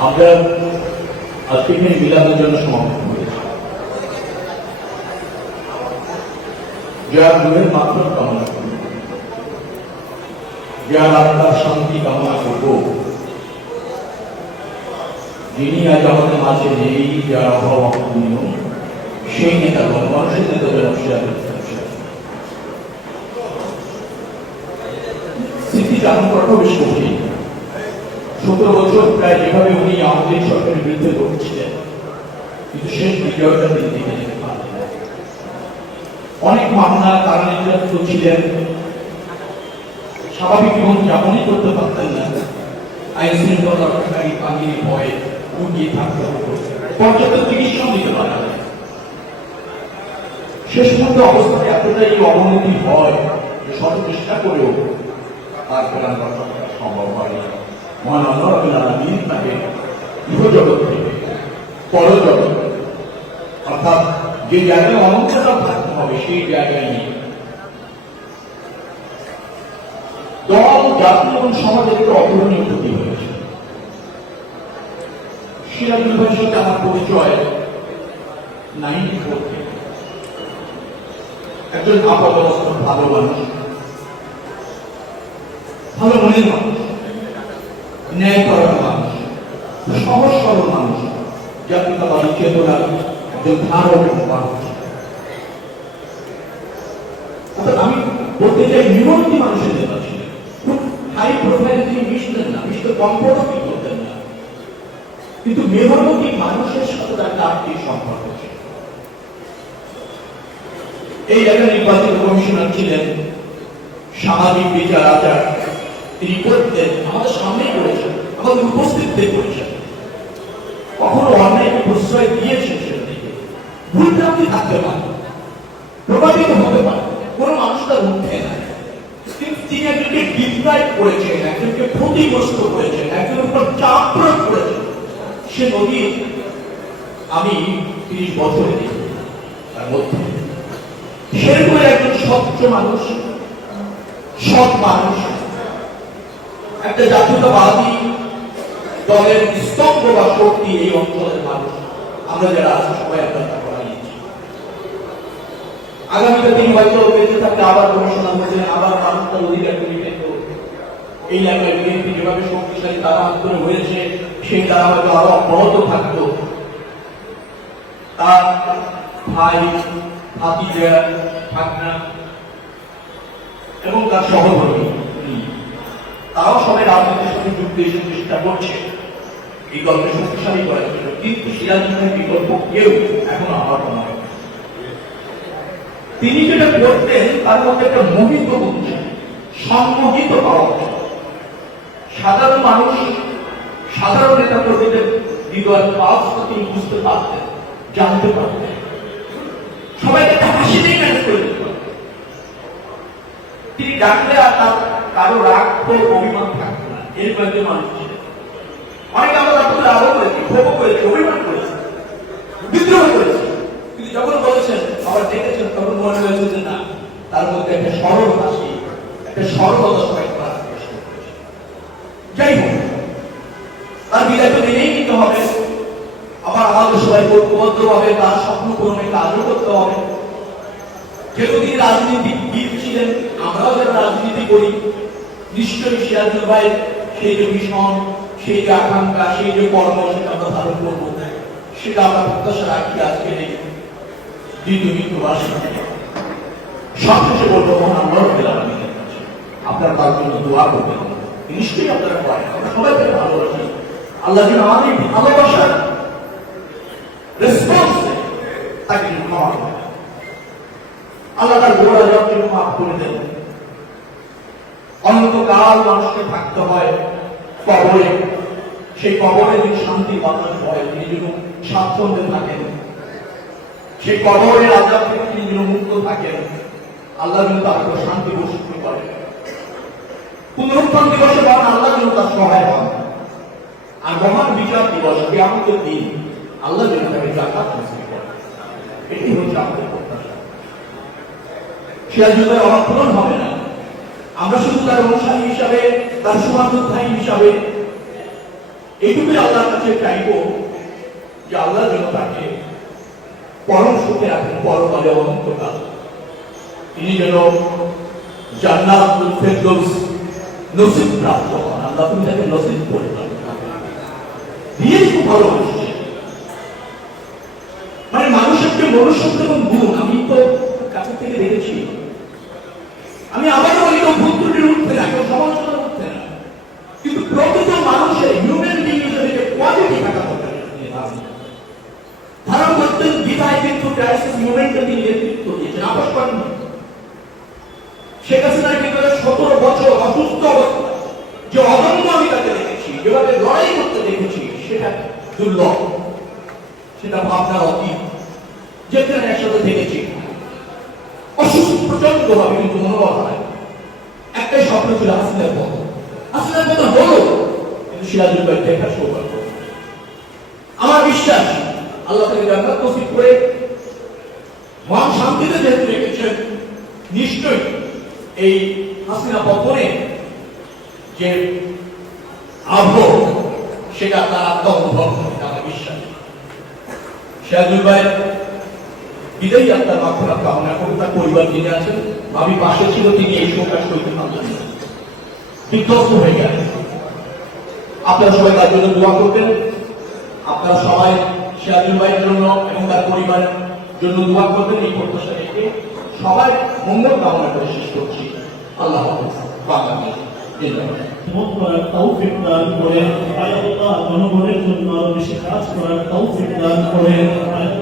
আমরা আজকে এখানে মিলাদের জন্য সমাবেশ করেছি যার রুহের মাত্র কামনা করব যার আত্মার শান্তি কামনা করব। যিনি আজ আমাদের মাঝে নেই, যার অভাব সেই নেতা মানুষের নেতা ব্যবসা চালন করাটাও বেশ কঠিন সতেরো বছর প্রায় যেভাবে উনি আমাদের সরকারের বিরুদ্ধে লড়ছিলেন, কিন্তু শেষ বিজয়টা তিনি অনেক মামলা তারা নির্যাতিত ছিলেন। স্বাভাবিক জীবন যাপনই করতে পারতেন না। আইন শৃঙ্খলা রক্ষাকারী বাহিনী ভয়ে লুকিয়ে থাকতে পর্যাপ্ত চিকিৎসাও দিতে পারে না শেষ পর্যন্ত অবস্থায় এতটাই অবনতি হয় শত চেষ্টা করেও প্রাণ রক্ষা করা সম্ভব মহান আল্লাহ তাকে ইহজগৎ থেকে, পরজগৎ অর্থাৎ যে জায়গায় অনন্ততা থাকতে হবে, সেই জায়গায় নিয়ে। দল, জাতি এবং সমাজের একটা অগ্রণীয় ক্ষতি হয়েছে। ভাইয়ের সাথে আমার পরিচয় নাইনটি ফোর একজন আপাত ভালো মানুষ। ভালো মনের মানুষ ন্যায় করার মানুষ, সহজ সরল মানুষ। জাতীয়তাবাদী চেতনার একজন ধারক মানুষ। আমি বলতে চাই নিরন্তি মানুষের নেতা ছিলেন। খুব হাই প্রোফাইল তিনি মিশতেন না। মিশতে কমফোর্টও করতেন না। কিন্তু মেহনতি মানুষের সাথে তার চারটি সম্পর্ক ছিল। এই জায়গায় নির্বাচিত কমিশনার ছিলেন সামাজিক বিচার আচার করতেন আমাদের সামনেই করেছেন আমাদের করেছেন কখনো প্রশ্রয় দিয়েছেন সেটা ভুলভ্রান্তি থাকতে পারে প্রভাবিত হতে পারে কোনো মানুষ তার উঠে না। তিনি একজনকে ডিপ্রাইভ করেছেন, একজনকে ক্ষতিগ্রস্ত করেছেন, একজনের উপর চাপ প্রয়োগ করেছেন। সে নদী আমি তিরিশ বছরে তার মধ্যে। সেরকম একজন স্বচ্ছ মানুষ, সৎ মানুষ একটা জাতীয়তাবাদী দলের স্তম্ভ বা শক্তি এই অঞ্চলের মানুষ। আমরা যারা আছি, সবাই আগামীতে তিনি হয়তো বেঁচে আবার হয়েছিলেন আবার তার অধিকার তিনি এই এলাকায় বিএনপি যেভাবে শক্তিশালী তারা হয়েছে, সেই দ্বারা হয়তো আরও অব্যাহত থাকতো। তার ভাই, ভাতিজা, ভাগনা এবং তার সহকর্মী। তারাও সবাই রাজনীতির সাথে যুক্ত এসে চেষ্টা করছে। এই শক্তিশালী করার জন্য কিন্তু সিরাজুদ্দিনের বিকল্প কেউ এখনও আমার মনে হয় তিনি যেটা করতেন তার মধ্যে একটা মোহিত ছিল, সম্মোহিত হওয়া সাধারণ মানুষ সাধারণ নেতা কর্মীদের হৃদয়ের পাওয়া তিনি বুঝতে পারতেন জানতে পারতেন। সবাইকে একটা হাসি দিয়ে ম্যানেজ করে তিনি ডাকলে আর তার কারও রাগ ক্ষোভ অভিমান থাকতো না এরকম একজন মানুষ ছিলেন অনেকে আমরা তার প্রতি রাগও করেছি ক্ষোভও করেছি, অভিমান করেছি, বিদ্রোহ করেছি। কিন্তু যখন বলেছেন, আবার দেখেছেন, তখন মনে হয়েছে যে না, তার মধ্যে একটা সরল হাসি একটা সরলতা সবাই করার যাই হোক, তার বিদায় তো মেনেই নিতে হবে। আবার আমাদের সবাই ঐক্যবদ্ধভাবে, তার স্বপ্ন পূরণে কাজও করতে হবে। রাজনীতিবিদ ছিলেন, আমরাও যারা রাজনীতি করি, নিশ্চয়ই সিরাজুল সেই যে মিশন সেই যে আকাঙ্ক্ষা, সেই যে কর্ম সেটা আমরা ধারণ করব। সেটা আমরা প্রত্যাশা রাখি দ্বিতীয় মৃত্যুবাস সবশেষে বলব, মহান আপনারা তার জন্য দোয়া করবেন। নিশ্চয়ই আপনারা করেন, আমরা সবাই তাকে ভালোবাসি। আল্লাহ যেন আমাদের ভালোবাসার রেসপন্স তাকে যেন ক্ষমা করেন। আল্লাহ তার গোড়া করে দেন। মানুষকে থাকতে হয় কবরে। সেই কবরে যদি শান্তি বাতাস হয়, তিনি যেন স্বাচ্ছন্দ্যে থাকেন। সেই কবরের আজাব থেকে তিনি যেন মুক্ত থাকেন, আল্লাহ যেন তার উপর শান্তি বর্ষিত করেন পুনরুত্থান দিবসে বলেন আল্লাহ যেন তার সহায় হন। আর মহান বিচার দিবস, কেয়ামতের দিন, আল্লাহ যেন তাকে জাকাত এটি হচ্ছে আমাদের সিরাজুদ্দের অভাব পূরণ হবে না। আমরা শুধু তার অনুসারী হিসাবে, তার শুভানুধ্যায়ী হিসাবে। এইটুকুই আল্লাহর কাছে চাইব যে আল্লাহ যেন তাকে পরম সুখে রাখেন পরকালে অনন্তকাল তিনি যেন জান্নাতুল ফেরদৌস নসিব প্রাপ্ত হন। আল্লাহ তুমি তাকে নসিব করে দিয়ে খুব ভালোবাসছে মানে মানুষের যে মনুষ্যত্ব এবং গুণ, আমি তো কাছে থেকে দেখেছি। আমি আবারও বলি ভুল ত্রুটির উঠতে না কেউ সমালোচনা উঠতে কিন্তু প্রকৃত মানুষের হিউম্যান বিং হিসেবে কোয়ালিটি থাকা দরকার ধারণ করতেন বিদায় কিন্তু ক্রাইসিস মুভমেন্টে তিনি নেতৃত্ব দিয়েছেন আপোষ করেন শেখ হাসিনার ভিতরে সতেরো বছর অসুস্থ অবস্থা, যে অদম্য আমি তাকে দেখেছি, যেভাবে লড়াই করতে দেখেছি, সেটা দুর্লভ। সেটা ভাবনার অতীত। যেখানে একসাথে অসুস্থ প্রচণ্ড ভাবে কিন্তু মনোবল হয় একটাই স্বপ্ন ছিল হাসিনার মতো হাসিনার মতো হলো, কিন্তু সিরাজুল ভাই সৌভাগ্য। আমার বিশ্বাস, আল্লাহ তাকে জান্নাত নসিব করে মহান শান্তিতে যেহেতু রেখেছেন, নিশ্চয়ই এই হাসিনা পতনে যে আবহ, সেটা তার আত্মা অনুভব করতে আমার বিশ্বাস। সিরাজুল ভাই বিদায়ী আত্মার মাধ্যমে কামনা করুন তার পরিবার যিনি আছেন। আমি পাশে ছিল তিনি এই শোকার সইতে পারলেন বিধ্বস্ত হয়ে গেলেন। আপনারা সবাই তার জন্য দোয়া করবেন। আপনারা সবাই সিরাজুল ভাইয়ের জন্য এবং তার পরিবারের জন্য দোয়া করবেন এই প্রত্যাশা রেখে। সবাই মঙ্গল কামনা করে শেষ করছি। আল্লাহ হাফেজ। দান আল্লাহ জনগণের জন্য বেশি কাজ করার তৌফিক দান করেন আয়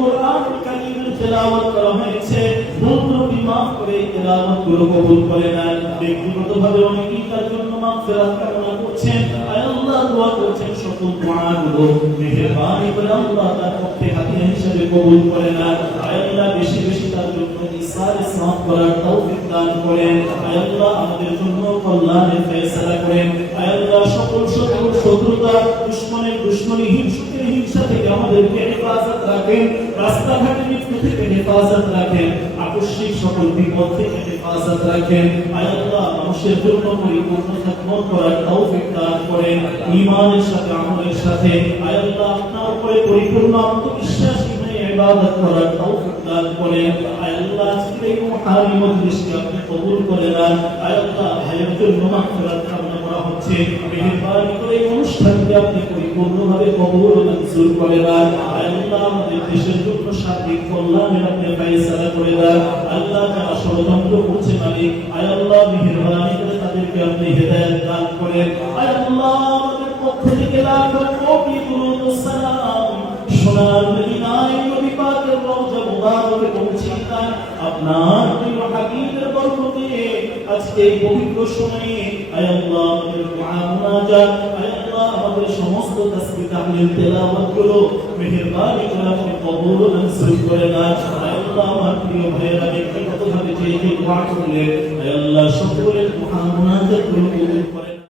কোরআন কারীমের তেলাওয়াত করা হয়েছে। ভুল ত্রুটি মাফ করে তেলাওয়াতগুলো কবুল করে নেন। ব্যক্তিগতভাবে অনেকেই তার জন্য মাগফিরাত কামনা করছেন। আয় আল্লাহ দোয়া করছেন, সকল দোয়াগুলো মেহেরবানি করে আল্লাহ তার পক্ষে হাতিয়া হিসেবে দুশ্মনী, হিংসুকের হিংসা থেকে আমাদেরকে হেফাজত রাখেন, রাস্তাঘাটে মৃত্যু থেকে হেফাজত রাখেন, আকস্মিক সকল বিপদ থেকে হেফাজত রাখেন। আল্লাহ, মানুষের জন্য পরিপূর্ণ খেদমত করার তৌফিক দান করেন ইমানের সাথে আমলের সাথে। আল্লাহ, আপনার উপরে পরিপূর্ণ আত্মবিশ্বাস ইবাদত করার তৌফিক দান করেন আল্লাহ আজকের আপনি কবুল করে আল্লাহ ভাইয়ের জন্য মাগফিরাত কামনা করা হচ্ছে। মেহেরবানি করে এই অনুষ্ঠানকে আপনি পরিপূর্ণভাবে কবুল মঞ্জুর করে আল্লাহ আমাদের দেশের জন্য সার্বিক আপনি ফয়সালা করে আল্লাহ যারা করছে আল্লাহ আপনার প্রিয় সমস্ত তাসবিহ তাহলিল তেলাওয়াতগুলো মেহেরবানি করে আল্লাহ আমার প্রিয় ভাইয়েরা ব্যক্তিগতভাবে